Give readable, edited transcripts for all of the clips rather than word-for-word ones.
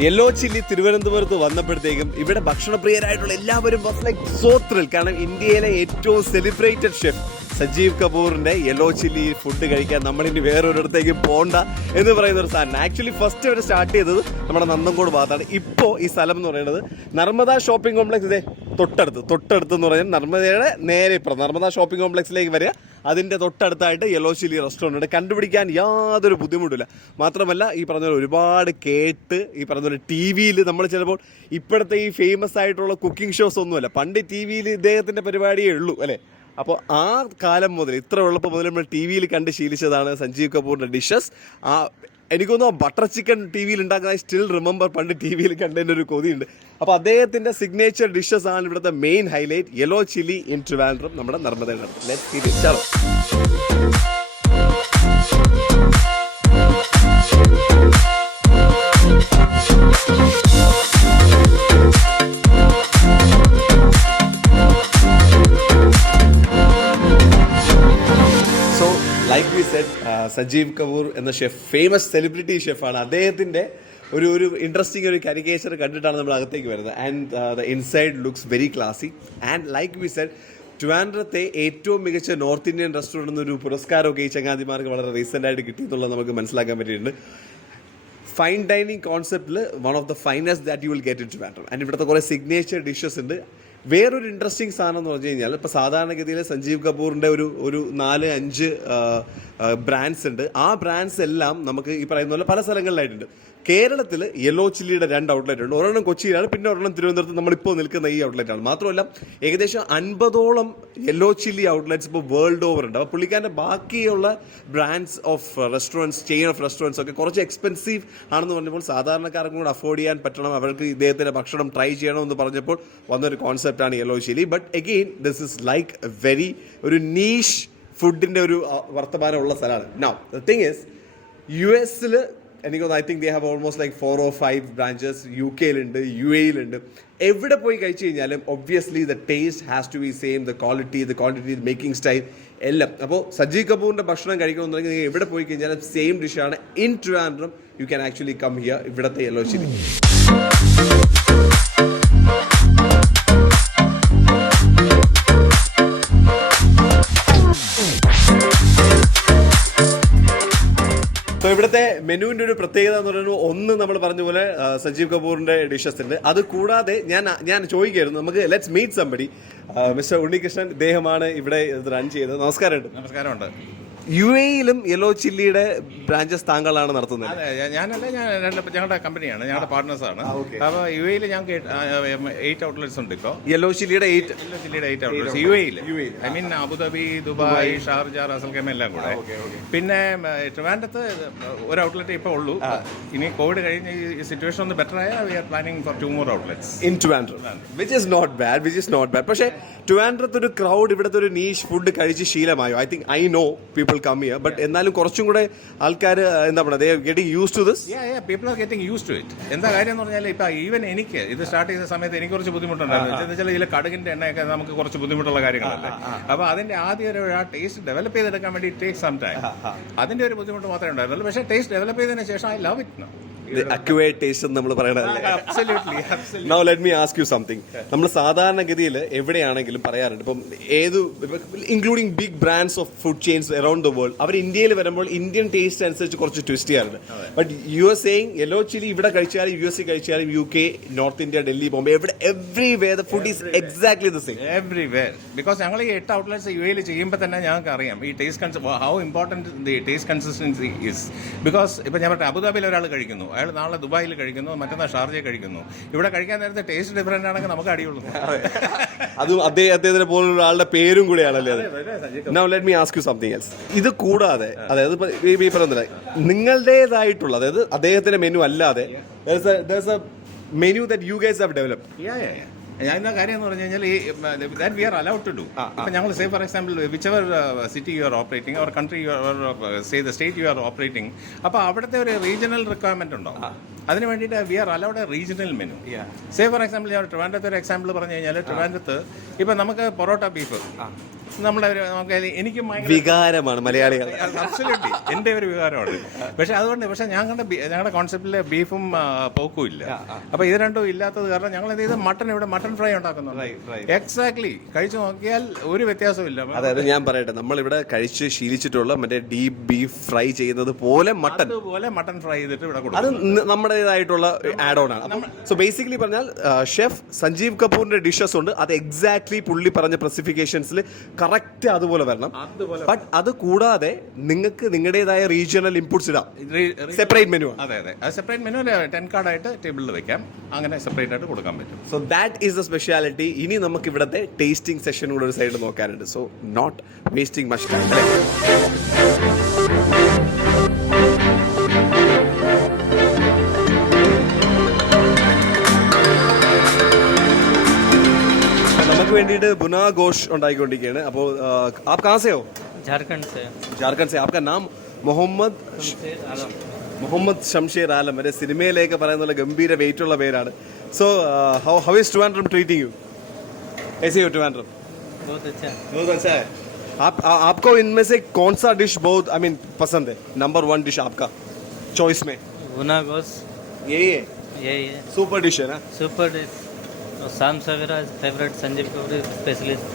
Yellow chilli തിരുവനന്തപുരത്ത് വന്നപ്പോഴത്തേക്കും ഇവിടെ ഭക്ഷണപ്രിയരായിട്ടുള്ള എല്ലാവരും സോ ത്രിൽ. കാരണം ഇന്ത്യയിലെ ഏറ്റവും സെലിബ്രേറ്റഡ് ഷെഫ് സജീവ് കപൂറിന്റെ യെല്ലോ ചില്ലി ഫുഡ് കഴിക്കാൻ നമ്മളിനി വേറൊരിടത്തേക്ക് പോണ്ട എന്ന് പറയുന്ന ഒരു സാധനം. ആക്ച്വലി ഫസ്റ്റ് ഇവിടെ സ്റ്റാർട്ട് ചെയ്തത് നമ്മുടെ നന്ദൻകോട് ഭാഗത്താണ്. ഇപ്പോൾ ഈ സ്ഥലം എന്ന് പറയുന്നത് നർമ്മദ ഷോപ്പിംഗ് കോംപ്ലക്സ്. ഇതേ തൊട്ടടുത്ത് എന്ന് പറഞ്ഞാൽ നർമ്മദയുടെ നേരെ ഇപ്പുറം നർമ്മദ ഷോപ്പിംഗ് കോംപ്ലക്സിലേക്ക് വരിക. അതിൻ്റെ തൊട്ടടുത്തായിട്ട് യെല്ലോ ചില്ലി റെസ്റ്റോറൻറ്റ് ഉണ്ട്. കണ്ടുപിടിക്കാൻ യാതൊരു ബുദ്ധിമുട്ടില്ല. മാത്രമല്ല ഈ പറഞ്ഞ ഒരുപാട് കേട്ട് ഈ പറഞ്ഞ പോലെ ടി വിയിൽ നമ്മൾ ചിലപ്പോൾ ഇപ്പോഴത്തെ ഈ ഫേമസ് ആയിട്ടുള്ള കുക്കിംഗ് ഷോസ് ഒന്നുമല്ല, പണ്ട് ടി വിയിൽ ഇദ്ദേഹത്തിൻ്റെ പരിപാടിയേ ഉള്ളൂ അല്ലേ. അപ്പോൾ ആ കാലം മുതൽ ഇത്ര എളുപ്പം മുതൽ നമ്മൾ ടി വിയിൽ കണ്ട് ശീലിച്ചതാണ് സഞ്ജീവ് കപൂറിൻ്റെ ഡിഷസ്. എനിക്കൊന്നും ബട്ടർ ചിക്കൻ ടി വിയിൽ ഉണ്ടാക്കുന്ന സ്റ്റിൽ റിമെമ്പർ പണ്ട് ടി വിയിൽ കണ്ടതിൻ്റെ ഒരു കൊതിയുണ്ട്. അപ്പോൾ അദ്ദേഹത്തിൻ്റെ സിഗ്നേച്ചർ ഡിഷസ് ആണ് ഇവിടുത്തെ main highlight, yellow chilli in Trivandrum, നമ്മുടെ നർമ്മദയുടെ അടുത്ത്. Let's see this. ചലോ. Like we said, Sajeev Kapoor എന്ന ഷെഫ് ഫേമസ് സെലിബ്രിറ്റി ഷെഫാണ്. അദ്ദേഹത്തിൻ്റെ ഒരു ഇൻട്രസ്റ്റിംഗ് ഒരു കാരിക്കേച്ചർ കണ്ടിട്ടാണ് നമ്മൾ അകത്തേക്ക് വരുന്നത്. And the inside looks very classy. And like we said, ട്രിവാൻഡ്രത്തെ ഏറ്റവും മികച്ച നോർത്ത് ഇന്ത്യൻ റെസ്റ്റോറൻറ്റ് എന്നൊരു പുരസ്കാരമൊക്കെ ഈ ചങ്ങാതിമാർക്ക് വളരെ റീസെൻ്റ് ആയിട്ട് കിട്ടിയെന്നുള്ളത് നമുക്ക് മനസ്സിലാക്കാൻ പറ്റിയിട്ടുണ്ട്. ഫൈൻ ഡൈനിങ് കോൺസെപ്റ്റിൽ one of the finest that you will get in Trivandrum. And ഇവിടുത്തെ കുറേ സിഗ്നേച്ചർ ഡിഷസ് ഉണ്ട്. വേറൊരു ഇൻട്രസ്റ്റിംഗ് സാധനം എന്ന് പറഞ്ഞു കഴിഞ്ഞാൽ, ഇപ്പോൾ സാധാരണഗതിയിൽ സഞ്ജീവ് കപൂറിൻ്റെ ഒരു 4-5 ബ്രാൻഡ്സ് ഉണ്ട്. ആ ബ്രാൻഡ്സ് എല്ലാം നമുക്ക് ഈ പറയുന്ന പോലെ പല സ്ഥലങ്ങളിലായിട്ടുണ്ട്. കേരളത്തിൽ യെല്ലോ ചില്ലിയുടെ 2 ഔട്ട്ലെറ്റ് ഉണ്ട്. ഒരെണ്ണം കൊച്ചിയിലാണ്, പിന്നെ ഒരെണ്ണം തിരുവനന്തപുരത്ത് നമ്മളിപ്പോൾ നിൽക്കുന്ന ഈ ഔട്ട്ലെറ്റാണ്. മാത്രമല്ല ഏകദേശം 50ഓളം യെല്ലോ ചില്ലി ഔട്ട്ലെറ്റ്സ് ഇപ്പോൾ വേൾഡ് ഓവർ ഉണ്ട്. അപ്പോൾ പുള്ളിക്കാരൻ്റെ ബാക്കിയുള്ള brands of restaurants, chain of restaurants ഒക്കെ കുറച്ച് എക്സ്പെൻസീവ് ആണെന്ന് പറഞ്ഞപ്പോൾ സാധാരണക്കാർക്കും കൂടെ അഫോർഡ് ചെയ്യാൻ പറ്റണം, അവർക്ക് ഇദ്ദേഹത്തിൻ്റെ ഭക്ഷണം ട്രൈ ചെയ്യണമെന്ന് പറഞ്ഞപ്പോൾ വന്നൊരു കോൺസെപ്റ്റാണ് yellow chilli. But again this is like very ഒരു നീഷ് ഫുഡിൻ്റെ ഒരു വർത്തമാനമുള്ള സ്ഥലമാണ്. Now the thing is, US എനിക്കൊന്ന് I think they have almost like 4 or 5 branches. UK UAE എവിടെ പോയി കഴിച്ചു കഴിഞ്ഞാലും obviously the taste has to be same, the quantity making style എല്ലാം. അപ്പോൾ സജീവ് കപൂറിൻ്റെ ഭക്ഷണം കഴിക്കണമെന്നുണ്ടെങ്കിൽ നിങ്ങൾ എവിടെ പോയി കഴിഞ്ഞാലും സെയിം ഡിഷാണ് in Trivandrum. You can actually come here, ഇവിടുത്തെ യെല്ലോ ചില്ലി. അപ്പോൾ ഇവിടുത്തെ മെനുവിൻ്റെ ഒരു പ്രത്യേകത എന്ന് പറയുന്നത്, ഒന്ന് നമ്മൾ പറഞ്ഞ പോലെ സജീവ് കപൂറിൻ്റെ ഡിഷസ് ഉണ്ട്. അത് കൂടാതെ ഞാൻ ചോദിക്കുകയായിരുന്നു, നമുക്ക് let's meet somebody. Mister Unnikrishnan, ഇദ്ദേഹമാണ് ഇവിടെ ഇത് റൺ ചെയ്യുന്നത്. നമസ്കാരമുണ്ട്. UAE യെല്ലോ ചില്ലിയുടെ ബ്രാഞ്ചസ് താങ്കളാണ് നടത്തുന്നത്? ഞങ്ങളുടെ കമ്പനിയാണ്, ഞങ്ങളുടെ പാർട്ട്നേഴ്സാണ്. അപ്പോൾ UAE ഞങ്ങൾക്ക് 8 ഔട്ട്ലെറ്റ്സ് ഉണ്ട്. ഇപ്പോൾ യെല്ലോ ചില്ലിയുടെ 8 outlets UAE. I mean Abu Dhabi, Dubai, Sharjah, Ras Al Khaimah എല്ലാം കൂടെ. പിന്നെ ട്രിവാൻഡ്രത്ത് ഒരു ഔട്ട്ലെറ്റ് ഇപ്പോൾ ഉള്ളൂ. ഇനി കോവിഡ് കഴിഞ്ഞ് ഈ സിറ്റുവേഷൻ ഒന്ന് ബെറ്റർ ആയാൽ we are planning for 2 more outlets in Trivandrum, which is not bad. പക്ഷേ ട്രിവാൻഡ്രത്ത് ഒരു ക്രൗഡ് ഇവിടുത്തെ ഒരു നീഷ് ഫുഡ് കഴിച്ച് ശീലമായോ? I know people come here, but എന്നാലും കുറച്ചും കൂടെ ആൾക്കാർ എന്താ പറയുക, they are getting used to this. people are getting used to it. എന്താ കാര്യം എന്ന് പറഞ്ഞാൽ, ഇപ്പൊ ഈവൻ എനിക്ക് ഇത് സ്റ്റാർട്ട് ചെയ്ത സമയത്ത് എനിക്ക് കുറച്ച് ബുദ്ധിമുട്ടുണ്ടായിരുന്നു. എന്ന് വെച്ചാൽ ഇതിൽ കടുകിന്റെ എണ്ണയൊക്കെ നമുക്ക് കുറച്ച് ബുദ്ധിമുട്ടുള്ള കാര്യങ്ങളല്ലേ. അപ്പൊ അതിന്റെ ആദ്യം ആ ടേസ്റ്റ് ഡെവലപ്പ് ചെയ്തെടുക്കാൻ വേണ്ടി ടേക്ക് സം ടൈം. അതിന്റെ ഒരു ബുദ്ധിമുട്ട് മാത്രമേ ഉണ്ടായിരുന്നുള്ളൂ. പക്ഷേ ടേസ്റ്റ് ഡെവലപ്പ് ചെയ്തതിനു ശേഷം ഐ ലവ് ഇറ്റ്. അക്യുവേറ്റ് ടേസ്റ്റ് എന്ന് നമ്മൾ പറയണത്. Now let me ask you something. നമ്മൾ സാധാരണഗതിയിൽ എവിടെയാണെങ്കിലും പറയാറുണ്ട്, ഇപ്പം including big brands of food chains around the world, അവർ ഇന്ത്യയിൽ വരുമ്പോൾ ഇന്ത്യൻ ടേസ്റ്റ് അനുസരിച്ച് കുറച്ച് ട്വിസ്റ്റ് ചെയ്യാറുണ്ട്. But you are saying yellow chilli ഇവിടെ കഴിച്ചാലും US കഴിച്ചാലും UK, north India, Delhi, Bombay, everywhere the food is exactly the same. Everywhere. Because ഞങ്ങൾ ഈ 8 ഔട്ട്ലെറ്റ്സ് UAE ചെയ്യുമ്പോൾ തന്നെ ഞങ്ങൾക്ക് അറിയാം ഈ taste how important the taste consistency is. Because ഇപ്പം ഞാൻ പറഞ്ഞ അബുദാബിയിൽ ഒരാൾ കഴിക്കുന്നു, അയാൾ നാളെ ദുബായിൽ കഴിക്കുന്നു, മറ്റന്നാൾ ഷാർജയിൽ കഴിക്കുന്നു. ഇവിടെ കഴിക്കാൻ നേരത്തെ ടേസ്റ്റ് ഡിഫറൻറ്റ് ആണെങ്കിൽ നമുക്ക് അടിയുള്ളൂ. അതും അദ്ദേഹത്തിന് പോലുള്ള ആളുടെ പേരും കൂടെയാണല്ലേ അത്. Now let me ask you something else. ഇത് കൂടാതെ, അതായത് നിങ്ങളുടേതായിട്ടുള്ള, അതായത് അദ്ദേഹത്തിന്റെ മെനു അല്ലാതെ there's a menu that you guys have developed. ഞാൻ എന്താ കാര്യം എന്ന് പറഞ്ഞു കഴിഞ്ഞാൽ, that we are allowed to do. ഇപ്പം ഞങ്ങൾ say for example whichever city you are operating, or country you are say the state you are operating, അപ്പോൾ അവിടുത്തെ ഒരു റീജിയണൽ റിക്വയർമെന്റ് ഉണ്ടാവും. അതിന് വേണ്ടിയിട്ട് we are allowed a regional menu. Say for example ഞാൻ ട്രിവാൻഡ്രത്ത് ഒരു എക്സാമ്പിൾ പറഞ്ഞു കഴിഞ്ഞാൽ, ട്രിവാൻഡ്രത്ത് ഇപ്പം നമുക്ക് പൊറോട്ട ബീഫ് നമ്മുടെ നമുക്ക് എനിക്ക് വികാരമാണ് മലയാളികൾ. അബ്സല്യൂട്ട്ലി എൻ്റെ ഒരു വികാരമാണ്. പക്ഷെ ഞങ്ങളുടെ കോൺസെപ്റ്റിൽ ബീഫും പോക്കും ഇല്ല. അപ്പൊ ഇത് രണ്ടും ഇല്ലാത്തത് കാരണം ഞങ്ങൾ എന്ത് ചെയ്ത് മട്ടൺ ഫ്രൈ ഉണ്ടാക്കുന്നുണ്ട്. എക്സാക്ട്ലി കഴിച്ചു നോക്കിയാൽ ഒരു വ്യത്യാസവും ഇല്ല. അതായത് ഞാൻ പറയട്ടെ, നമ്മളിവിടെ കഴിച്ച് ശീലിച്ചിട്ടുള്ള മറ്റേ ഡീപ് ബീഫ് ഫ്രൈ ചെയ്യുന്നത് പോലെ മട്ടൺ ഫ്രൈ ചെയ്തിട്ട് ഇവിടെ അത് നമ്മുടേതായിട്ടുള്ള ആഡ് ഓൺ ആണ്. സോ ബേസിക്കലി പറഞ്ഞാൽ ഷെഫ് സഞ്ജീവ് കപൂറിന്റെ ഡിഷസ് ഉണ്ട്, അത് എക്സാക്ട്ലി പുള്ളി പറഞ്ഞ സ്പെസിഫിക്കേഷൻസിൽ കറക്റ്റ് അതുപോലെ വരണം. ബട്ട് അത് കൂടാതെ നിങ്ങൾക്ക് നിങ്ങളുടേതായ റീജിയണൽ ഇൻപുട്സ് ഇടാം. Separate menu. അതെ സെപ്പറേറ്റ് മെനു 10 കാർഡായിട്ട് ടേബിളിൽ വെക്കാം, അങ്ങനെ സെപ്പറേറ്റ് ആയിട്ട് കൊടുക്കാൻ പറ്റും. So that is the speciality. ഇനി നമുക്ക് ഇവിടുത്തെ ടേസ്റ്റിംഗ് സെഷൻ കൂടെ ഒരു സൈഡ് നോക്കാനുണ്ട്. So not wasting much time. നമുക്ക് വേണ്ടിയിട്ട് ബുനാ ഗോഷ് ഉണ്ടാക്കിക്കൊണ്ടിരിക്കുകയാണ്. അപ്പോൾ ആപ് കഹാം സേ ഹോ? झारखंड से. आपका नाम? മുഹമ്മദ് ഷംഷീർ ആലം. വരെ സിനിമയിലേക്ക് പറയുന്ന ഗംഭീര വെയിറ്റ് ഉള്ള പേരാണ്. So how is Trivandrum treating you? ऐसे हो Trivandrum? बहुत अच्छा है. आपको इनमें से कौन सा डिश बहुत पसंद है? नंबर 1 डिश आपका चॉइस में? भुना गोश्त. यही है सुपर डिश है ना? Super dish. शाम सवेरा फेवरेट संजीव कपूर स्पेशलिस्ट.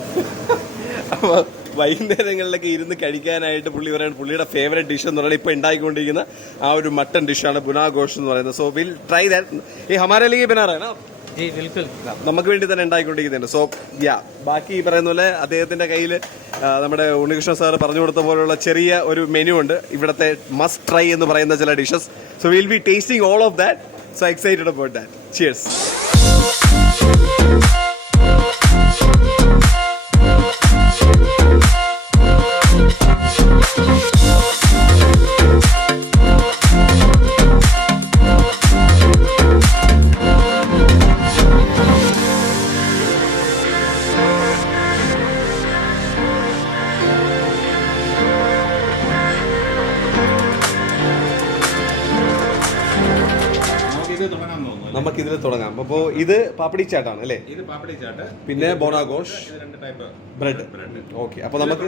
അപ്പോൾ വൈകുന്നേരങ്ങളിലൊക്കെ ഇരുന്ന് കഴിക്കാനായിട്ട് പുള്ളി പറയുന്നത് പുള്ളിയുടെ ഫേവറേറ്റ് ഡിഷ് എന്ന് പറയുന്നത് ഇപ്പോൾ ഉണ്ടാക്കിക്കൊണ്ടിരിക്കുന്ന ആ ഒരു മട്ടൺ ഡിഷാണ് ബുനാ ഗോഷ് എന്ന് പറയുന്നത്. So will try that. ഈ ഹമാരെ ലിയെ ബനാ റഹേ നാ? ജി ബിൽകുൽ. നമുക്ക് വേണ്ടി തന്നെ ഉണ്ടാക്കിക്കൊണ്ടിരിക്കുന്നുണ്ട്. സോ ബാക്കി ഈ പറയുന്ന പോലെ അദ്ദേഹത്തിന്റെ കയ്യിൽ നമ്മുടെ ഉണ്ണികൃഷ്ണ സാർ പറഞ്ഞു കൊടുത്ത പോലുള്ള ചെറിയ ഒരു മെനു ഉണ്ട്, ഇവിടുത്തെ മസ്റ്റ് ട്രൈ എന്ന് പറയുന്ന ചില dishes. So will be tasting all of that. So excited about that. Cheers. നമുക്കിതിൽ തുടങ്ങാം. അപ്പോൾ ഇത് പാപ്പടി ചാട്ടാണ് അല്ലേ? ഇത് പാപ്പടി ചാട്ട്, പിന്നെ ബോണാഘോഷ്, ബ്രെഡ്. ഓക്കെ, അപ്പോൾ നമുക്ക്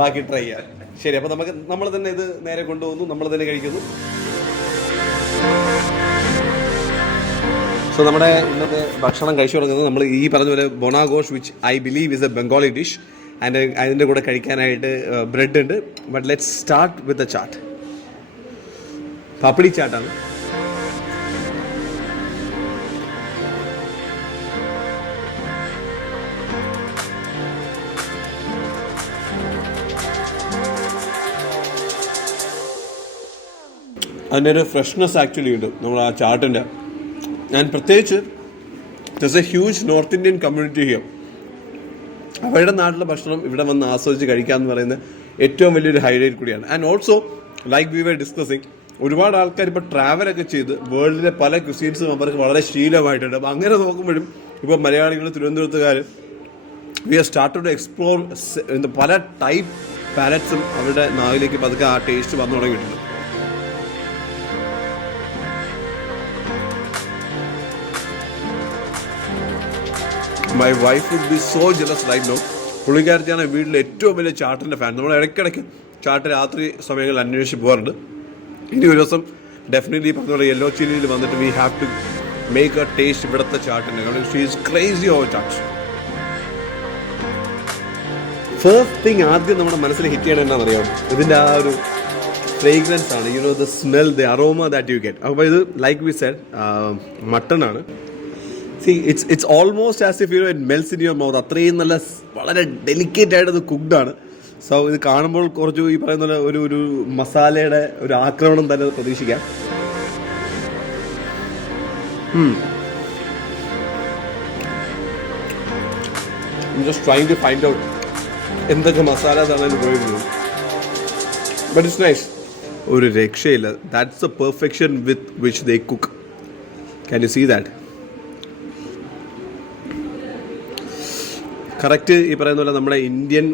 ബാക്കി ട്രൈ ചെയ്യാം. ശരി, അപ്പോൾ നമ്മൾ തന്നെ ഇത് നേരെ കൊണ്ടുപോകുന്നു, നമ്മൾ തന്നെ കഴിക്കുന്നു. സോ നമ്മുടെ ഇന്നത്തെ ഭക്ഷണം കഴിച്ചു തുടങ്ങുന്നത് നമ്മൾ ഈ പറഞ്ഞ പോലെ bhuna gosht, which I believe is a Bengali dish. And അതിൻ്റെ കൂടെ കഴിക്കാനായിട്ട് ബ്രെഡ് ഉണ്ട്. But let's start with the chaat. Papdi ചാട്ടാണ്. അതിൻ്റെ ഒരു ഫ്രഷ്നെസ് ആക്ച്വലി ഉണ്ട് നമ്മൾ ആ ചാട്ടിൻ്റെ. ഞാൻ പ്രത്യേകിച്ച് ദർസ് A huge north Indian community here. അവരുടെ നാട്ടിലെ ഭക്ഷണം ഇവിടെ വന്ന് ആസ്വദിച്ച് കഴിക്കുക എന്ന് പറയുന്നത് ഏറ്റവും വലിയൊരു ഹൈലൈറ്റ് കൂടിയാണ്. And also like we were discussing, ഒരുപാട് ആൾക്കാർ ഇപ്പോൾ ട്രാവലൊക്കെ ചെയ്ത് വേൾഡിലെ പല ക്യുസീൻസും അവർക്ക് വളരെ ശീലമായിട്ടുണ്ട്. അപ്പോൾ അങ്ങനെ നോക്കുമ്പോഴും ഇപ്പോൾ മലയാളികൾ, തിരുവനന്തപുരത്തുകാർ, we are started to explore പല ടൈപ്പ് പാലറ്റ്സും അവരുടെ നാവിലേക്ക് പതുക്കെ ആ ടേസ്റ്റ് വന്നു തുടങ്ങിയിട്ടുണ്ട്. My wife would be so jealous right now. പുള്ളിക്കാരത്തിയാണ് വീട്ടിലെ ഏറ്റവും വലിയ ചാട്ടിൻ്റെ ഫാൻ. നമ്മൾ ഇടയ്ക്കിടയ്ക്ക് ചാട്ട് രാത്രി സമയങ്ങളിൽ അന്വേഷിച്ച് പോകാറുണ്ട്. ഇനി ഒരു ദിവസം ഡെഫിനറ്റ്ലി പറഞ്ഞ പോലെ യെല്ലോ ചില്ലിയിൽ വന്നിട്ട് we have to make a taste ഇവിടുത്തെ ചാട്ടിൻ്റെ. കാരണം she is crazy over chaat. First thing ആദ്യം നമ്മുടെ മനസ്സിൽ ഹിറ്റ് ചെയ്യണം എന്നാണെന്നറിയാം, ഇതിൻ്റെ ആ ഒരു ഫ്രേഗ്രൻസ് ആണ്. You know the smell, the aroma that you get. അപ്പോൾ ഇത് ലൈക്ക് വി സെഡ് മട്ടൺ ആണ്. See, it's almost as if it melts in your mouth. അത്രയും നല്ല വളരെ ഡെലിക്കേറ്റ് ആയിട്ട് ഇത് കുക്ക്ഡ് ആണ്. സോ ഇത് കാണുമ്പോൾ കുറച്ച് ഈ പറയുന്ന ഒരു മസാലയുടെ ഒരു ആക്രമണം തന്നെ പ്രതീക്ഷിക്കാം. I'm just trying to find out എന്തൊക്കെ മസാലസാണ് അതിൽ ഉപയോഗിക്കുന്നത്. But it's nice. ഒരു രക്ഷയില്ല. That's the perfection with which they cook. Can you see that? Correct ഈ പറയുന്ന പോലെ നമ്മുടെ ഇന്ത്യൻ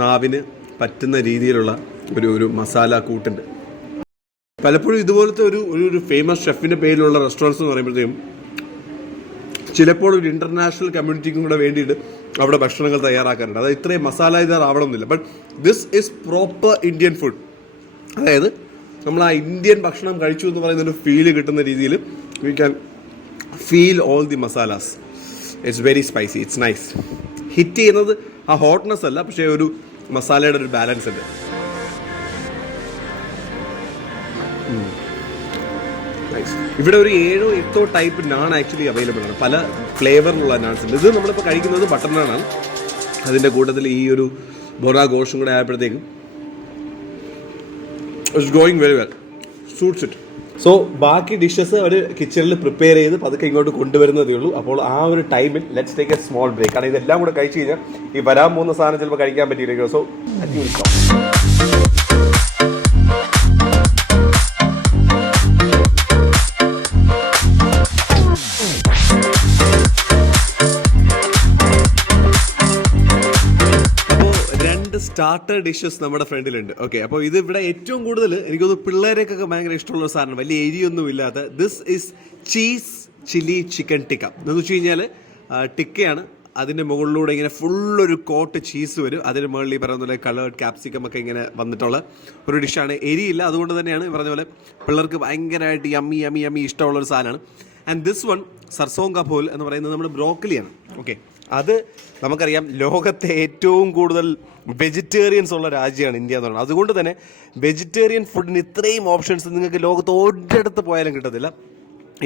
നാവിന് പറ്റുന്ന രീതിയിലുള്ള ഒരു മസാല കൂട്ടുണ്ട്. പലപ്പോഴും ഇതുപോലത്തെ ഒരു ഫേമസ് ഷെഫിൻ്റെ പേരിലുള്ള റെസ്റ്റോറൻറ്റ്സ് എന്ന് പറയുമ്പോഴത്തേക്കും ചിലപ്പോൾ ഒരു ഇൻ്റർനാഷണൽ കമ്മ്യൂണിറ്റിക്കും കൂടെ വേണ്ടിയിട്ട് അവിടെ ഭക്ഷണങ്ങൾ തയ്യാറാക്കാറുണ്ട്. അത് ഇത്രയും മസാലദാർ ആവണമെന്നില്ല. But this is proper Indian food. അതായത് നമ്മൾ ആ ഇന്ത്യൻ ഭക്ഷണം കഴിച്ചു എന്ന് പറയുന്നൊരു ഫീല് കിട്ടുന്ന രീതിയിൽ we can feel all the masalas. It's very spicy, it's nice. Hit ചെയ്യുന്നത് ആ ഹോട്ട്നെസ് അല്ല, പക്ഷേ ഒരു മസാലയുടെ ഒരു ബാലൻസ് ഉണ്ട്. ഇവിടെ ഒരു 7-8 ടൈപ്പ് നാൺ ആക്ച്വലി അവൈലബിൾ ആണ്. പല ഫ്ലേവറിലുള്ള നാൺസ് ഉണ്ട്. ഇത് നമ്മളിപ്പോൾ കഴിക്കുന്നത് ബട്ടർ നാണാണ്. അതിൻ്റെ കൂട്ടത്തിൽ ഈ ഒരു ബൊറ ഗോഷും കൂടെ ആയപ്പോഴത്തേക്കും it's going very well, suits it. So ബാക്കി ഡിഷസ് അവർ കിച്ചണിൽ പ്രിപ്പയർ ചെയ്ത് പതുക്കെ ഇങ്ങോട്ട് കൊണ്ടുവരുന്നതേ ഉള്ളൂ. അപ്പോൾ ആ ഒരു ടൈമിൽ let's take a small break. കാരണം ഇതെല്ലാം കൂടെ കഴിച്ച് കഴിഞ്ഞാൽ ഈ വരാൻ പോകുന്ന സാധനം ചിലപ്പോൾ കഴിക്കാൻ പറ്റിയിരിക്കും. സോ സ്റ്റാർട്ടർ ഡിഷസ് നമ്മുടെ ഫ്രണ്ടിലുണ്ട്. ഓക്കെ, അപ്പോൾ ഇത് ഇവിടെ ഏറ്റവും കൂടുതൽ എനിക്കൊന്ന് പിള്ളേരൊക്കെ ഭയങ്കര ഇഷ്ടമുള്ള ഒരു സാധനം, വലിയ എരിയൊന്നും ഇല്ലാത്ത this is cheese chilli chicken tikka. എന്ന് വെച്ച് കഴിഞ്ഞാൽ ടിക്കയാണ്, അതിൻ്റെ മുകളിലൂടെ ഇങ്ങനെ ഫുള്ളൊരു കോട്ട് ചീസ് വരും, അതിന് മുകളിൽ ഈ പറയുന്ന പോലെ കളേർഡ് ക്യാപ്സിക്കം ഒക്കെ ഇങ്ങനെ വന്നിട്ടുള്ള ഒരു ഡിഷാണ്. എരിയില്ല, അതുകൊണ്ട് തന്നെയാണ് പറഞ്ഞ പോലെ പിള്ളേർക്ക് ഭയങ്കരമായിട്ട് യമ്മി യമ്മി യമ്മി ഇഷ്ടമുള്ളൊരു സാധനമാണ്. ആൻഡ് ദിസ് വൺ സർസോങ് കഫോൽ എന്ന് പറയുന്നത് നമ്മുടെ ബ്രോക്കലിയാണ്. ഓക്കെ, അത് നമുക്കറിയാം ലോകത്തെ ഏറ്റവും കൂടുതൽ വെജിറ്റേറിയൻസ് ഉള്ള രാജ്യമാണ് ഇന്ത്യ എന്ന് പറയുന്നത്. അതുകൊണ്ട് തന്നെ വെജിറ്റേറിയൻ ഫുഡിന് ഇത്രയും ഓപ്ഷൻസ് നിങ്ങൾക്ക് ലോകത്ത് ഒരിടത്ത് പോയാലും കിട്ടത്തില്ല.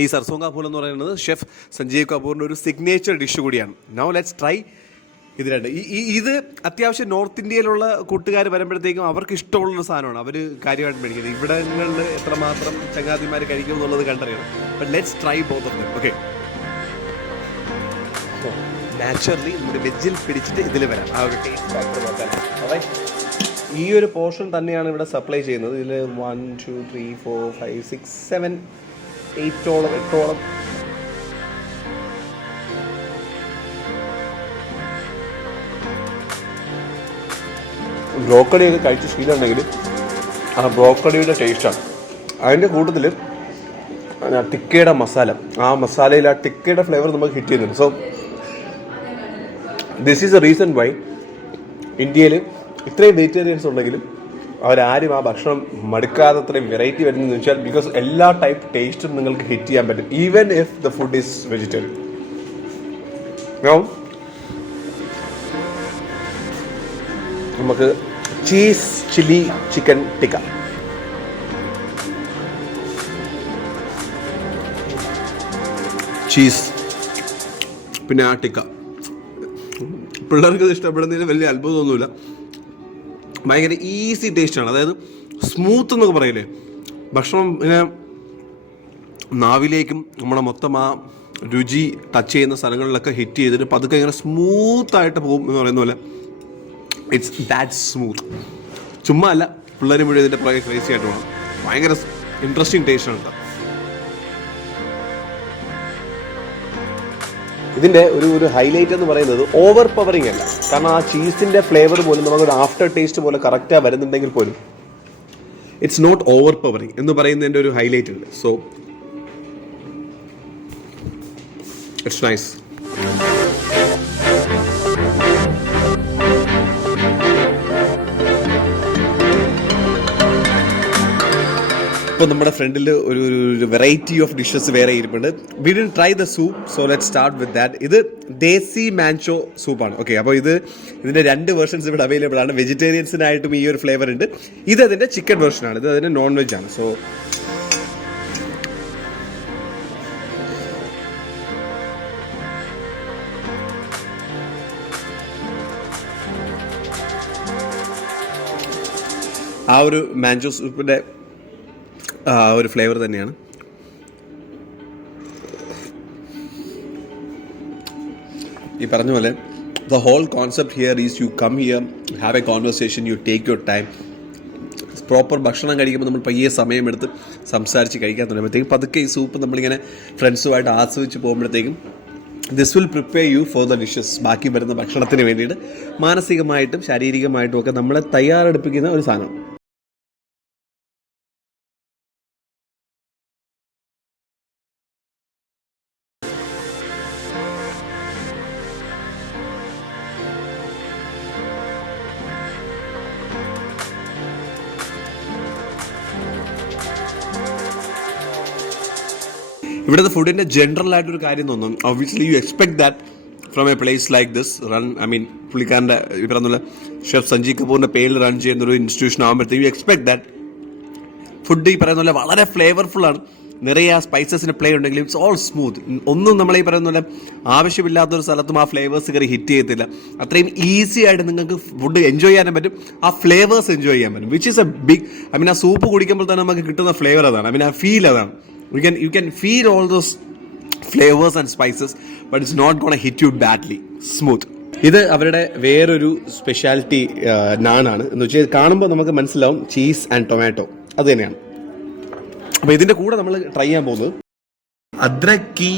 ഈ സർസോങ് കപൂർ എന്ന് പറയുന്നത് ഷെഫ് സഞ്ജീവ് കപൂറിൻ്റെ ഒരു സിഗ്നേച്ചർ ഡിഷ് കൂടിയാണ്. നൗ ലെറ്റ്സ് ട്രൈ ഇത് രണ്ട്. ഇത് അത്യാവശ്യം നോർത്ത് ഇന്ത്യയിലുള്ള കൂട്ടുകാർ വരുമ്പോഴത്തേക്കും അവർക്ക് ഇഷ്ടമുള്ളൊരു സാധനമാണ്, അവർ കാര്യമായിട്ട് മേടിക്കുന്നത്. ഇവിടങ്ങളിൽ എത്രമാത്രം ചങ്ങാതിമാർ കഴിക്കും എന്നുള്ളത് കണ്ടറിയണം. But let's try both of them. Okay, naturally നമ്മുടെ വെജിൽ പിടിച്ചിട്ട് ഇതിൽ വരാം, ആ ഒരു ടേസ്റ്റ് ഫാക്ടർ നോക്കാൻ. അതായത് ഈ ഒരു പോർഷൻ തന്നെയാണ് ഇവിടെ സപ്ലൈ ചെയ്യുന്നത്. ഇതിൽ 1 2 3 4 5 6 7 8ഓളം ബ്രോക്കലിയൊക്കെ കഴിച്ച് ശീലമുണ്ടെങ്കിൽ ആ ബ്രോക്കലിയുടെ ടേസ്റ്റാണ്. അതിൻ്റെ കൂട്ടത്തിൽ ടിക്കയുടെ മസാല, ആ മസാലയിൽ ആ ടിക്കയുടെ ഫ്ലേവർ നമുക്ക് ഹിറ്റ് ചെയ്യുന്നുണ്ട്. So this is A reason why ഇന്ത്യയിൽ ഇത്രയും വെജിറ്റേറിയൻസ് ഉണ്ടെങ്കിലും അവരാരും ആ ഭക്ഷണം മടുക്കാതെ അത്രയും വെറൈറ്റി വരുന്നതെന്ന് വെച്ചാൽ ബിക്കോസ് എല്ലാ ടൈപ്പ് ടേസ്റ്റും നിങ്ങൾക്ക് ഹിറ്റ് ചെയ്യാൻ പറ്റും, even if the food is vegetarian. നമുക്ക് cheese chilli chicken tikka. Cheese പിന്നെ ആ ടിക്ക പിള്ളേർക്ക് ഇത് ഇഷ്ടപ്പെടുന്നതിന് വലിയ അത്ഭുതമൊന്നുമില്ല. ഭയങ്കര ഈസി ടേസ്റ്റാണ്. അതായത് സ്മൂത്ത് എന്നൊക്കെ പറയില്ലേ, ഭക്ഷണം ഇങ്ങനെ നാവിലേക്കും നമ്മുടെ മൊത്തം ആ രുചി ടച്ച് ചെയ്യുന്ന സ്ഥലങ്ങളിലൊക്കെ ഹിറ്റ് ചെയ്തിട്ട് പതുക്കെ ഇങ്ങനെ സ്മൂത്തായിട്ട് പോകും എന്ന് പറയുന്ന പോലെ. It's that smooth. ചുമ്മാ അല്ല, പിള്ളേർ മുഴുവൻ ഇതിൻ്റെ പുറകെ ക്രേസി ആയിട്ട് പോകണം. ഭയങ്കര ഇൻട്രസ്റ്റിംഗ് ടേസ്റ്റാണ് കേട്ടോ. ഇതിൻ്റെ ഒരു ഹൈലൈറ്റ് എന്ന് പറയുന്നത് ഓവർ പവറിങ് അല്ല. കാരണം ആ ചീസിൻ്റെ ഫ്ലേവർ പോലും നമുക്കൊരു ആഫ്റ്റർ ടേസ്റ്റ് പോലെ കറക്റ്റാണ് വരുന്നുണ്ടെങ്കിൽ പോലും ഇറ്റ്സ് നോട്ട് ഓവർ പവറിങ് എന്ന് പറയുന്നതിൻ്റെ ഒരു ഹൈലൈറ്റ് ഉണ്ട്. So it's nice. ഇപ്പോൾ നമ്മുടെ ഫ്രണ്ടിൽ ഒരു വെറൈറ്റി ഓഫ് ഡിഷസ് വേറെ ഇരിപ്പുണ്ട്. We did try the soup, so let start with that. ഇത് ദേസി മാൻചോ സൂപ്പാണ്. ഓക്കെ, അപ്പോൾ ഇതിൻ്റെ 2 വേർഷൻസ് ഇവിടെ അവൈലബിൾ ആണ്. വെജിറ്റേറിയൻസിനായിട്ടും ഈ ഒരു ഫ്ലേവർ ഉണ്ട്. ഇത് അതിൻ്റെ ചിക്കൻ വേർഷനാണ്, ഇത് അതിൻ്റെ നോൺ വെജ് ആണ്. സോ ആ ഒരു മാൻചോ സൂപ്പിൻ്റെ ഒരു ഫ്ലേവർ തന്നെയാണ്. ഈ പറഞ്ഞ പോലെ the whole concept here is you come here, have a conversation, you take your time. Proper ഭക്ഷണം കഴിക്കുമ്പോൾ നമ്മൾ പയ്യെ സമയമെടുത്ത് സംസാരിച്ച് കഴിക്കാൻ തുടങ്ങുമ്പോഴത്തേക്കും പതുക്കെ ഈ സൂപ്പ് നമ്മളിങ്ങനെ ഫ്രണ്ട്സുമായിട്ട് ആസ്വദിച്ച് പോകുമ്പോഴത്തേക്കും this will prepare you for the dishes. ബാക്കി വരുന്ന ഭക്ഷണത്തിന് വേണ്ടിയിട്ട് മാനസികമായിട്ടും ശാരീരികമായിട്ടും ഒക്കെ നമ്മളെ തയ്യാറെടുപ്പിക്കുന്ന ഒരു സാധനം. ഇവിടുത്തെ ഫുഡിൻ്റെ ജനറൽ ആയിട്ടൊരു കാര്യം തോന്നും. Obviously you expect that from A place like this run, I mean പുള്ളിക്കാരൻ്റെ ഈ പറഞ്ഞ ഷെഫ് സഞ്ജീവ് കപൂറിൻ്റെ പേരിൽ റൺ ചെയ്യുന്ന ഒരു ഇൻസ്റ്റിറ്റ്യൂഷൻ ആകുമ്പോഴത്തേക്ക് യു എക്സ്പെക്ട് ദാറ്റ് ഫുഡ് ഈ പറയുന്ന പോലെ വളരെ ഫ്ലേവർഫുള്ളാണ്. നിറയെ ആ സ്പൈസസിന് പ്ലേ ഉണ്ടെങ്കിലും ഇറ്റ്സ് ഓൾ സ്മൂത്ത്. ഒന്നും നമ്മളീ പറയുന്ന പോലെ ആവശ്യമില്ലാത്തൊരു സ്ഥലത്തും ആ ഫ്ലേവേഴ്സ് കയറി ഹിറ്റ് ചെയ്യത്തില്ല. അത്രയും ഈസി ആയിട്ട് നിങ്ങൾക്ക് ഫുഡ് എൻജോയ് ചെയ്യാനും പറ്റും, ആ ഫ്ലേവേഴ്സ് എൻജോയ് ചെയ്യാൻ പറ്റും, which is a big, I mean ആ സൂപ്പ് കുടിക്കുമ്പോൾ തന്നെ നമുക്ക് കിട്ടുന്ന ഫ്ലേവർ അതാണ്. ഐ മീൻ ആ ഫീൽ അതാണ്. You can feel all those flavours and spices, but it's not gonna hit you badly, smooth. ഇത് അവരുടെ വേറൊരു സ്പെഷ്യാലിറ്റി നാനാണ് എന്ന് വെച്ചാൽ കാണുമ്പോൾ നമുക്ക് മനസ്സിലാവും ചീസ് ആൻഡ് ടൊമാറ്റോ അത് തന്നെയാണ്. അപ്പോൾ ഇതിൻ്റെ കൂടെ നമ്മൾ ട്രൈ ചെയ്യാൻ പോകുന്നത് അദ്രക് കി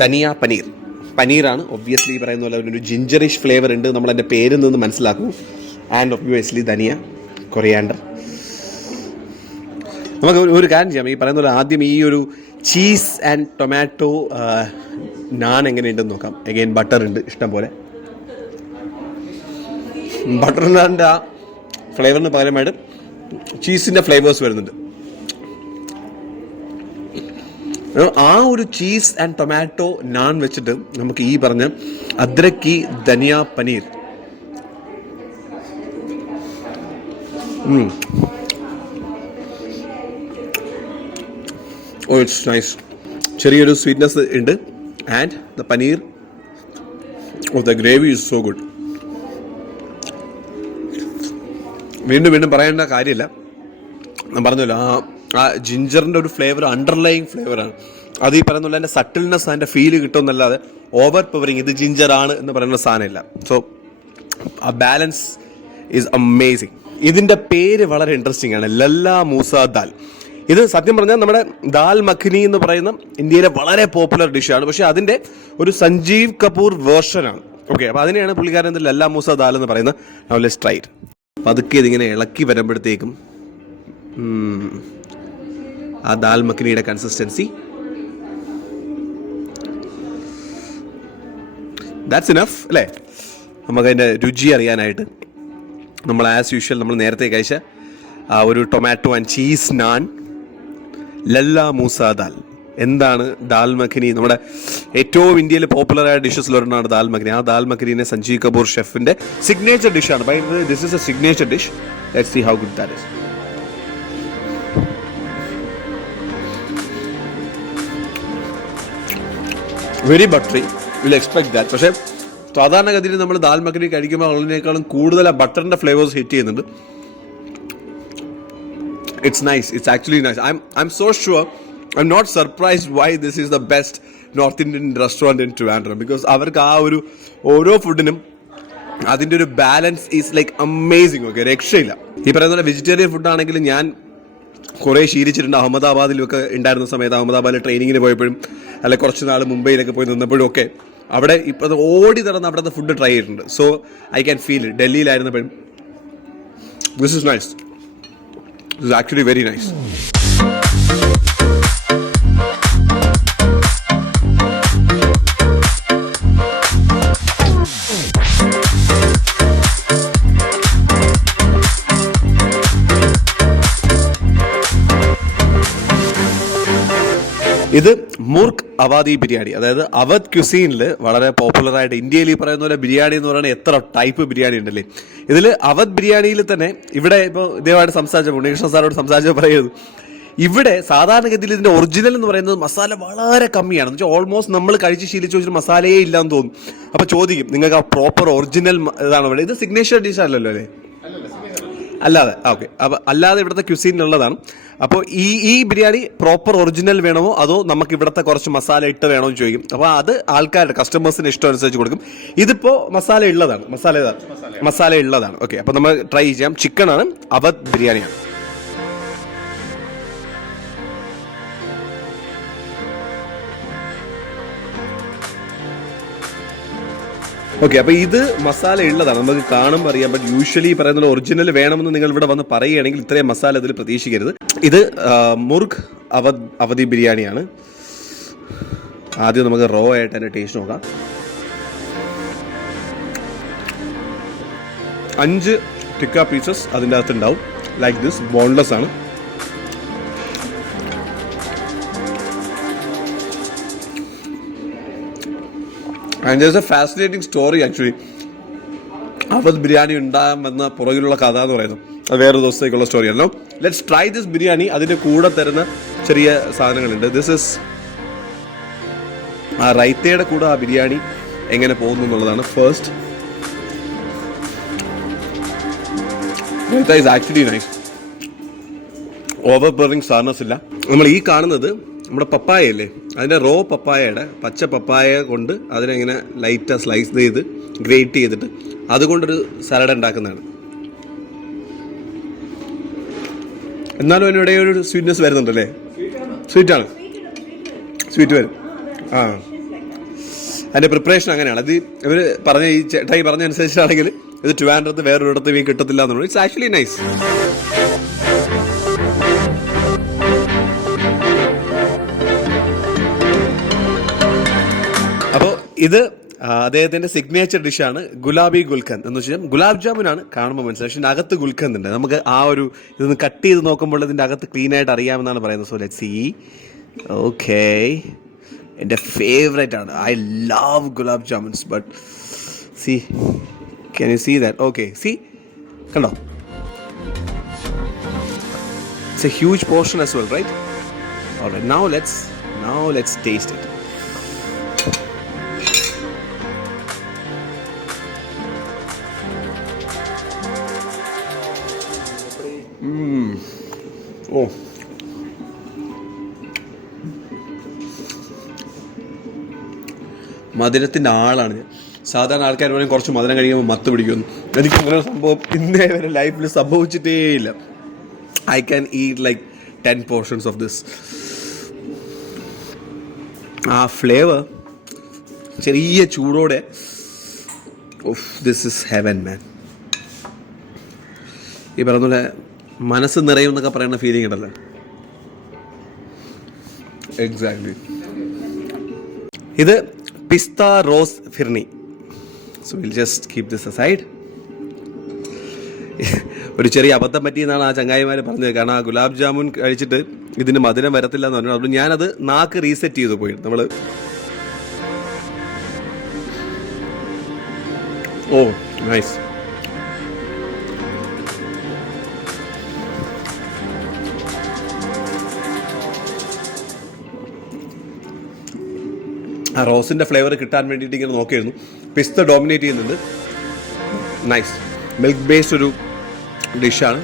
ധനിയ പനീർ. പനീറാണ് ഒബ്വിയസ്ലി പറയുന്ന പോലെ ഒരു ജിഞ്ചറിഷ് ഫ്ലേവർ ഉണ്ട്, നമ്മൾ അതിൻ്റെ പേരിൽ നിന്ന് മനസ്സിലാക്കും. And obviously ധനിയ, coriander. നമുക്ക് ഒരു കാര്യം ചെയ്യാം, ഈ പറയുന്ന പോലെ ആദ്യം ഈ ഒരു ചീസ് ആൻഡ് ടൊമാറ്റോ നാൻ എങ്ങനെയുണ്ടെന്ന് നോക്കാം. അഗെയിൻ ബട്ടർ ഉണ്ട് ഇഷ്ടം പോലെ. ബട്ടർ നാൻ്റെ ആ ഫ്ലേവറിന് പകരമായിട്ട് ചീസിൻ്റെ ഫ്ലേവേഴ്സ് വരുന്നുണ്ട്. ആ ഒരു ചീസ് ആൻഡ് ടൊമാറ്റോ നാൻ വെച്ചിട്ട് നമുക്ക് ഈ പറഞ്ഞ അദ്രക് കി ധനിയ പനീർ ഇറ്റ്സ് നൈസ്. ചെറിയൊരു സ്വീറ്റ്നെസ് ഉണ്ട്. And the paneer of the gravy is so good. വീണ്ടും വീണ്ടും പറയേണ്ട കാര്യമില്ല, ഞാൻ പറഞ്ഞല്ലോ ആ ജിഞ്ചറിൻ്റെ ഒരു ഫ്ലേവർ അണ്ടർലൈങ് ഫ്ലേവറാണ്. അത് ഈ പറയുന്ന പോലെ അതിൻ്റെ സട്ടിൽനെസ്, അതിൻ്റെ ഫീല് കിട്ടുമെന്നല്ലാതെ ഓവർ പവറിങ് ഇത് ജിഞ്ചറാണ് എന്ന് പറയുന്ന സാധനമില്ല. സോ ആ ബാലൻസ് ഈസ് അമേസിങ്. ഇതിൻ്റെ പേര് വളരെ ഇൻട്രസ്റ്റിംഗ് ആണ്, ലല്ല മൂസ ദാൽ. ഇത് സത്യം പറഞ്ഞാൽ നമ്മുടെ ദാൽ മഖ്നി എന്ന് പറയുന്ന ഇന്ത്യയിലെ വളരെ പോപ്പുലർ ഡിഷാണ്. പക്ഷേ അതിൻ്റെ ഒരു സഞ്ജീവ് കപൂർ വേർഷനാണ്. ഓക്കെ, അപ്പോൾ അതിനെയാണ് പുള്ളിക്കാരൻ ലല്ല മൂസ ദാൽ എന്ന് പറയുന്നത്. Now let's try it. പതുക്കെ ഇതിങ്ങനെ ഇളക്കി വരുമ്പോഴത്തേക്കും ആ ദാൽ മഖ്നിയുടെ കൺസിസ്റ്റൻസി, ദാറ്റ്സ് ഇനഫ് അല്ലേ? നമുക്കതിൻ്റെ രുചി അറിയാനായിട്ട് നമ്മൾ ആസ് യൂഷ്വൽ നമ്മൾ നേരത്തെ കഴിച്ച ആ ഒരു ടൊമാറ്റോ ആൻഡ് ചീസ് നാൻ, ലല്ല മൂസ ദാൽ. എന്താണ് ദാൽ മഖ്നി? നമ്മുടെ ഏറ്റവും ഇന്ത്യയിൽ പോപ്പുലറായ ഡിഷസിലൊരെണ്ണമാണ് ദാൽ മഖ്നി. ആ ദാൽ മഖ്നിനെ സഞ്ജീവ് കപൂർ ഷെഫിൻ്റെ സിഗ്നേച്ചർ ഡിഷാണ്. By this is a signature dish. Let's see how good that is. Very buttery, will expect that. പക്ഷേ സാധാരണഗതിയിൽ നമ്മൾ ദാൽ മഖ്നി കഴിക്കുമ്പോൾ ഉള്ളതിനേക്കാളും കൂടുതൽ ആ ബട്ടറിൻ്റെ ഫ്ലേവേഴ്സ് ഹിറ്റ് ചെയ്യുന്നുണ്ട്. It's nice. It's actually nice. I'm so sure. I'm not surprised why this is the best North Indian restaurant in Trivandrum, because അവർക്ക് ആ ഒരു ഓരോ ഫുഡിനും അതിൻ്റെ ഒരു balance is like amazing. Okay, രക്ഷയില്ല. ഈ പറയുന്ന പോലെ വെജിറ്റേറിയൻ ഫുഡാണെങ്കിലും ഞാൻ കുറേ ശീലിച്ചിട്ടുണ്ട്. അഹമ്മദാബാദിലൊക്കെ ഉണ്ടായിരുന്ന സമയത്ത്, അഹമ്മദാബാദിൽ ട്രെയിനിങ്ങിന് പോയപ്പോഴും അല്ലെ കുറച്ച് നാൾ മുംബൈയിലൊക്കെ പോയി നിന്നപ്പോഴും ഒക്കെ അവിടെ ഇപ്പോൾ ഓടി നടന്ന് അവിടുത്തെ ഫുഡ് ട്രൈ ചെയ്തിട്ടുണ്ട്. So I can feel it. ഡൽഹിയിലായിരുന്നപ്പോഴും this is nice. This is actually very nice. ഇത് മുർക്ക് അവാദി ബിരിയാണി, അതായത് അവധ് ക്യുസീനിൽ വളരെ പോപ്പുലറായിട്ട് ഇന്ത്യയിൽ ഈ പറയുന്ന പോലെ ബിരിയാണി എന്ന് പറയുന്നത് എത്ര ടൈപ്പ് ബിരിയാണി ഉണ്ടല്ലേ. ഇതിൽ അവധ് ബിരിയാണിയിൽ തന്നെ ഇവിടെ ഇപ്പോൾ ഇതേമായിട്ട് സംസാരിച്ചപ്പോൾ ഉണ്ണികൃഷ്ണൻ സാറോട് സംസാരിച്ചപ്പോൾ പറയുന്നത് ഇവിടെ സാധാരണഗതിയിൽ ഇതിൻ്റെ ഒറിജിനൽ എന്ന് പറയുന്നത് മസാല വളരെ കമ്മിയാണ്. എന്ന് വെച്ചാൽ ഓൾമോസ്റ്റ് നമ്മൾ കഴിച്ച് ശീലിച്ച് വെച്ചിട്ട് മസാലയേ ഇല്ലാന്ന് തോന്നും. അപ്പോൾ ചോദിക്കും നിങ്ങൾക്ക് ആ പ്രോപ്പർ ഒറിജിനൽ ഇതാണ് ഇവിടെ. ഇത് സിഗ്നേച്ചർ ഡിഷ് അല്ലല്ലോ അല്ലേ? അല്ലാതെ ഓക്കെ. അപ്പോൾ അല്ലാതെ ഇവിടുത്തെ ക്യുസീനിലുള്ളതാണ്. അപ്പോൾ ഈ ബിരിയാണി പ്രോപ്പർ ഒറിജിനൽ വേണമോ അതോ നമുക്ക് ഇവിടുത്തെ കുറച്ച് മസാല ഇട്ട് വേണോ എന്ന് ചോദിക്കും. അപ്പോൾ അത് ആൾക്കാരുടെ കസ്റ്റമേഴ്സിന് ഇഷ്ടം അനുസരിച്ച് കൊടുക്കും. ഇതിപ്പോൾ മസാല ഉള്ളതാണ്. മസാല ഉള്ളതാണ്. ഓക്കെ, അപ്പോൾ നമ്മൾ ട്രൈ ചെയ്യാം. ചിക്കനാണ്, അവധ് ബിരിയാണിയാണ്. ഓക്കെ, അപ്പോൾ ഇത് മസാല ഉള്ളതാണ്, നമുക്ക് കാണുമ്പോൾ അറിയാം. ബട്ട് യൂഷ്വലി പറയുന്നത് ഒറിജിനൽ വേണമെന്ന് നിങ്ങൾ ഇവിടെ വന്ന് പറയുകയാണെങ്കിൽ ഇത്രയും മസാല ഇതിൽ പ്രതീക്ഷിക്കരുത്. ഇത് മുർക്ക് അവധി ബിരിയാണിയാണ്. ആദ്യം നമുക്ക് റോ ആയിട്ട് തന്നെ ടേസ്റ്റ് നോക്കാം. 5 ടിക്ക പീസസ് അതിൻ്റെ അകത്ത് ഉണ്ടാവും. ലൈക്ക് ദിസ്, ബോൺലെസ് ആണ്. And there's a fascinating story actually. അവത് ബിരിയാണി ഉണ്ടാകുമെന്ന പുറകിലുള്ള കഥ എന്ന് പറയുന്നത് അത് വേറൊരു ദിവസത്തേക്കുള്ള സ്റ്റോറിയല്ലോ. Let's try this biryani. അതിൻ്റെ കൂടെ തരുന്ന ചെറിയ സാധനങ്ങളുണ്ട്. ദിസ് ഇസ് ആ റൈത്തയുടെ കൂടെ ആ ബിരിയാണി എങ്ങനെ പോകുന്നു എന്നുള്ളതാണ്. First raita is actually nice. Over burning sourness ഇല്ല. നമ്മൾ ഈ കാണുന്നത് നമ്മുടെ പപ്പായ അല്ലേ, അതിൻ്റെ റോ പപ്പായയുടെ പച്ച പപ്പായ കൊണ്ട് അതിനെങ്ങനെ ലൈറ്റാக സ്ലൈസ് ചെയ്ത് ഗ്രേറ്റ് ചെയ്തിട്ട് അതുകൊണ്ടൊരു സലാഡ് ഉണ്ടാക്കുന്നതാണ്. എന്നാലും അതിനിടെ ഒരു സ്വീറ്റ്നെസ് വരുന്നുണ്ടല്ലേ? സ്വീറ്റാണ്, സ്വീറ്റ് വരും. ആ, അതിൻ്റെ പ്രിപ്പറേഷൻ അങ്ങനെയാണ്. അത് ഇവർ പറഞ്ഞ ഈ ചേട്ടായി പറഞ്ഞ അനുസരിച്ചാണെങ്കിൽ ഇത് ട്രിവാൻഡ്രത്ത് വേറൊരിടത്തും ഈ കിട്ടത്തില്ല എന്നുള്ളത്. It's actually nice. അപ്പോൾ ഇത് അദ്ദേഹത്തിന്റെ സിഗ്നേച്ചർ ഡിഷാണ് ഗുലാബി ഗുൽഖന്ദ് എന്ന് വെച്ചാൽ ഗുലാബ് ജാമുനാണ് കാണുമ്പോൾ മനസ്സിലായി, പക്ഷേ അകത്ത് ഗുൽഖന്ദ് ഉണ്ട്. നമുക്ക് ആ ഒരു ഇതൊന്ന് കട്ട് ചെയ്ത് നോക്കുമ്പോൾ ഇതിൻ്റെ അകത്ത് ക്ലീൻ ആയിട്ട് അറിയാമെന്നാണ് പറയുന്നത്. So let's see. ഓക്കെ, എൻ്റെ ഫേവറേറ്റ് ആണ്. I love gulab jamuns. But see, can you see that? Okay, see, കണ്ടോ? It's a huge portion as well, right? Alright, now let's taste it. ഓ, മധുരത്തിൻ്റെ ആളാണ് ഞാൻ. സാധാരണ ആൾക്കാർ പറയും കുറച്ച് മധുരം കഴിയുമ്പോൾ മത്ത് പിടിക്കുന്നു. എനിക്ക് അങ്ങനെ സംഭവം ഇന്നേ വരെ ലൈഫിൽ സംഭവിച്ചിട്ടേ ഇല്ല. I can eat like 10 portions of this. ആ ഫ്ലേവർ ചെറിയ ചൂടോടെ, ഓഫ്, ദിസ് ഇസ് ഹെവൻ മാൻ. ഈ പറഞ്ഞ പോലെ മനസ്സ് നിറയും എന്നൊക്കെ പറയുന്ന ഫീലിംഗ് ഉണ്ടല്ലോ. എക്സാക്ട്ലി. ഇത് pista rose phirni. So will just keep this aside. ഒരു ചെറിയ അബദ്ധം പറ്റിയെന്നാണ് ആ ചങ്ങായിമാർ പറഞ്ഞത്. കാരണം ആ ഗുലാബ് ജാമുൻ കഴിച്ചിട്ട് ഇതിന് മധുരം വരത്തില്ല എന്ന് പറഞ്ഞു. അപ്പോൾ ഞാനത് നാക്ക് റീസെറ്റ് ചെയ്തു പോയി. നമ്മൾ ഓ നൈസ്. ആ റോസിൻ്റെ ഫ്ലേവർ കിട്ടാൻ വേണ്ടിയിട്ട് ഇങ്ങനെ നോക്കിയിരുന്നു. പിസ്ത ഡോമിനേറ്റ് ചെയ്യുന്നുണ്ട്. നൈസ് മിൽക്ക് ബേസ്ഡ് ഒരു ഡിഷാണ്.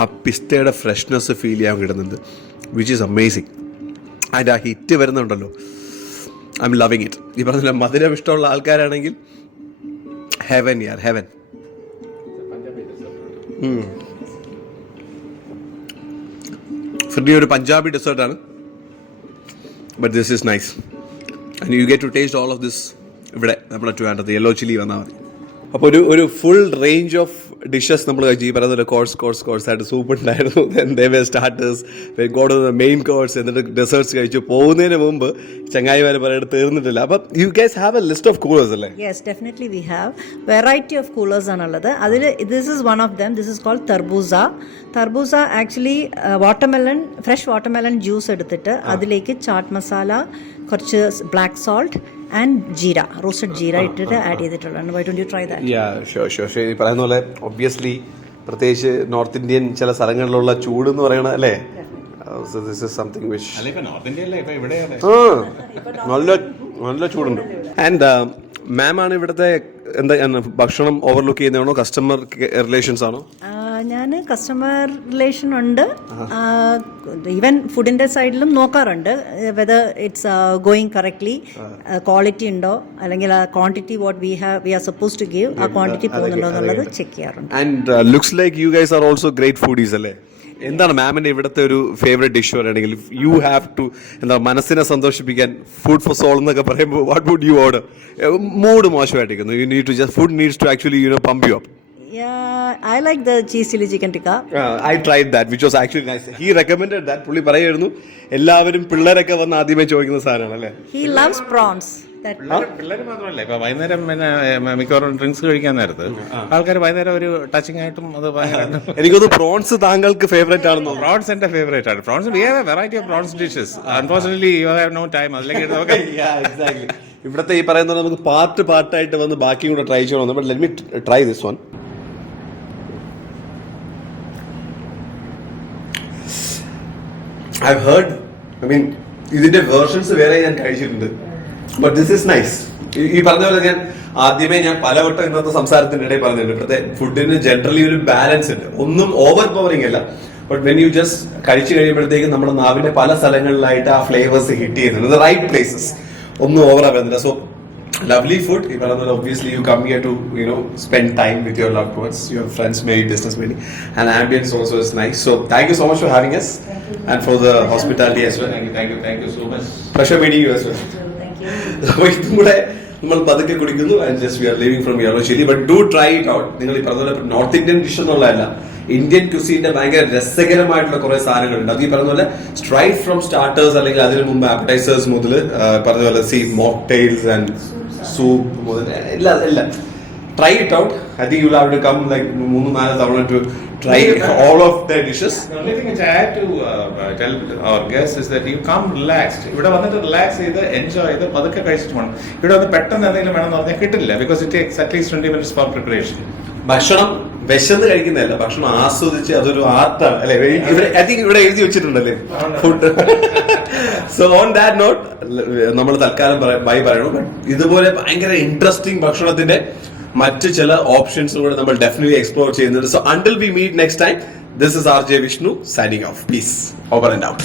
ആ പിസ്തയുടെ ഫ്രഷ്നെസ് ഫീൽ ചെയ്യാൻ കിട്ടുന്നുണ്ട്, വിച്ച് ഈസ് അമേസിങ്. അതിൻ്റെ ആ ഹിറ്റ് വരുന്നുണ്ടല്ലോ, ഐ എം ലവിങ് ഇറ്റ്. ഈ പറഞ്ഞ മധുരം ഇഷ്ടമുള്ള ആൾക്കാരാണെങ്കിൽ ഹെവൻ യാർ, ഹെവൻ. ഫിർണി ഒരു പഞ്ചാബി ഡെസേർട്ടാണ്. But this is nice and you get to taste all of this ഇവിടെ നമ്മുടെ ട്രിവാൻഡ്രത്ത് യെല്ലോ ചില്ലി വന്നാൽ മതി. അപ്പോൾ ഒരു ഫുൾ റേഞ്ച് ഓഫ് ഡിഷസ് നമ്മൾ കഴിച്ചു. ഈ പറയുന്നത് കോഴ്സ് ആയിട്ട് സൂപ്പ് ഉണ്ടായിരുന്നു. സ്റ്റാർട്ടേഴ്സ്, മെയിൻ കോഴ്സ്, എന്നിട്ട് ഡെസേർട്സ് കഴിച്ചു. പോകുന്നതിന് മുമ്പ് ചങ്ങായിമാർ പറയുന്നത് തീർന്നിട്ടില്ല. അപ്പം you guys have a list of coolers അല്ലേ? Yes, definitely we have variety of coolers ആണുള്ളത്. അതിൽ this is one of them. This is cold tarbooza. Tarbooza actually watermelon, fresh watermelon juice എടുത്തിട്ട് അതിലേക്ക് ചാട്ട് മസാല, കുറച്ച് black salt and jeera, roasted jeera ഇട്ടിട്ട് add ചെയ്തിട്ടുള്ളതാണ്. Why don't you try that? Yeah sure sure. ഈ പറയുന്ന പോലെ ഒബ്വിയസ്ലി പ്രത്യേകിച്ച് നോർത്ത് ഇന്ത്യൻ ചില സ്ഥലങ്ങളിലുള്ള ചൂട് എന്ന് പറയണ അല്ലേ? So this is something which നല്ല ചൂടുണ്ട്. ആൻഡ് മാം ആണ് ഇവിടുത്തെ എന്താ ഭക്ഷണം ഓവർലുക്ക് ചെയ്യുന്നതാണോ, കസ്റ്റമർ റിലേഷൻസ് ആണോ? ഞാൻ കസ്റ്റമർ റിലേഷൻ ഉണ്ട്. ഈവൻ ഫുഡിന്റെ സൈഡിലും നോക്കാറുണ്ട് whether it's going correctly, quality ഉണ്ടോ, അല്ലെങ്കിൽ ആ quantity what we are suppose to give, ആ ക്വാണ്ടിറ്റി പോകുന്നുണ്ടോ എന്നുള്ളത് ചെക്ക് ചെയ്യാറുണ്ട്. And looks like you guys are also great foodies അല്ലേ? എന്താണ് മാമിന്റെ ഇവിടുത്തെ ഒരു ഫേവറേറ്റ് ഡിഷ് പറയുകയാണെങ്കിൽ, യു ഹാവ് ടു എന്താ മനസ്സിനെ സന്തോഷിപ്പിക്കാൻ ഫുഡ് ഫോർ സോൾ എന്നൊക്കെ പറയുമ്പോൾ what would you order? Mood മോശമായിട്ടിരിക്കുന്നു, you need to just food needs to actually pump you up. Yeah, I like the cheese chili chicken tikka. I tried that, which was actually nice. He recommended that. പുള്ളി പറയായിരുന്നു എല്ലാവരും പിള്ളേരൊക്കെ വന്ന് ആദ്യമേ ചോദിക്കുന്ന സാധനമാണ് അല്ലേ? He loves prawns. that പിള്ളേർ മാത്രമല്ല, ഇപ്പൊ വൈകുന്നേരം പിന്നെ മിക്കവാറും ഡ്രിങ്ക്സ് കഴിക്കാൻ നേരത്ത് ആൾക്കാർ വൈകുന്നേരം ഒരു ടച്ചിങ് ആയിട്ടും അത് എനിക്കൊന്ന് പ്രോൺസ് താങ്കൾക്ക് ഫേവറേറ്റ് ആണെന്നോ? പ്രോൺസ് എന്റെ ഫേവറേറ്റ് ആണ്. Prawns we have a variety of prawns dishes. Unfortunately you have no time. അതിലേക്ക് നമുക്ക് ഇവിടുത്തെ ഈ പറയുന്നത് നമുക്ക് പാർട്ടായിട്ട് വന്ന് ബാക്കി കൂടെ ട്രൈ ചെയ്യണം. But let me try this one. I've heard, I mean, ഇതിന്റെ വേർഷൻസ് വേറെ ഞാൻ കഴിച്ചിട്ടുണ്ട്. But this is nice. ഈ പറഞ്ഞ പോലെ ഞാൻ ആദ്യമേ പലവട്ടം ഇന്നത്തെ സംസാരത്തിന്റെ ഇടയിൽ പറഞ്ഞിട്ടുണ്ട്, ഇപ്പോഴത്തെ ഫുഡിന് ജനറലി ഒരു ബാലൻസ് ഉണ്ട്. ഒന്നും ഓവർ പവറിംഗ് അല്ല. ബട്ട് വെൻ യു ജസ്റ്റ് കഴിച്ചു കഴിയുമ്പോഴത്തേക്കും നമ്മുടെ നാവിന്റെ പല സ്ഥലങ്ങളിലായിട്ട് ആ ഫ്ലേവേഴ്സ് ഹിറ്റ് ചെയ്യുന്നുണ്ട്. റൈറ്റ് പ്ലേസസ്, ഒന്നും ഓവർ ആവുന്നില്ല. So lovely food. Obviously you come here to spend time with your loved ones, your friends, maybe business meeting, and ambience also is nice. So thank you so much for having us and for the hospitality as well. Thank you so much. Pleasure meeting you as well. thank you. അപ്പോൾ ഇതും കൂടെ നമ്മൾ പതുക്കെ കുടിക്കുന്നു. And just we are living from Yellow chilli. But do try it out. നിങ്ങൾ ഈ പറഞ്ഞ പോലെ നോർത്ത് ഇന്ത്യൻ ഡിഷ് എന്നുള്ളതല്ല, ഇന്ത്യൻ ക്യുസീന്റെ ഭയങ്കര രസകരമായിട്ടുള്ള കുറെ സാധനങ്ങളുണ്ട്. അത് ഈ പറഞ്ഞ പോലെ സ്ട്രൈറ്റ് ഫ്രം സ്റ്റാർട്ടേഴ്സ് അല്ലെങ്കിൽ അതിന് മുമ്പ് ആപ്പറ്റൈസേഴ്സ് മുതൽ പറഞ്ഞ പോലെ മോക്ടെയിൽസ് ആൻഡ് സൂപ്പ് മുതൽ എല്ലാം try it out. I think you will have to come like 3-4 തവണ to try all of their dishes. The only thing which I had to tell our guests is that you come relaxed. ഇവിടെ വന്നിട്ട് relax ചെയ്ത് enjoy ചെയ്ത് പതുക്കെ കഴിച്ചിട്ട് വേണം. ഇവിടെ വന്ന് പെട്ടെന്ന് എന്തെങ്കിലും വേണമെന്ന് പറഞ്ഞാൽ കിട്ടില്ല. Because it takes at least 20 minutes for preparation. ഭക്ഷണം വിശന്ന് കഴിക്കുന്നതല്ല, ഭക്ഷണം ആസ്വദിച്ച് അതൊരു ആർട്ടാണ് അല്ലെ? ഐ തിങ്ക് ഇവിടെ എഴുതി വെച്ചിട്ടുണ്ടല്ലേ food. So on that note നമ്മൾ തൽക്കാലം ബൈ പറയണം. ഇതുപോലെ ഭയങ്കര ഇൻട്രസ്റ്റിംഗ് ഭക്ഷണത്തിന്റെ മറ്റു ചില ഓപ്ഷൻസ് കൂടെ നമ്മൾ ഡെഫിനറ്റ്ലി എക്സ്പ്ലോർ ചെയ്യുന്നുണ്ട്. So until we meet next time, this is RJ Vishnu signing off. Peace. Over and out.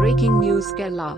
Breaking news Kerala.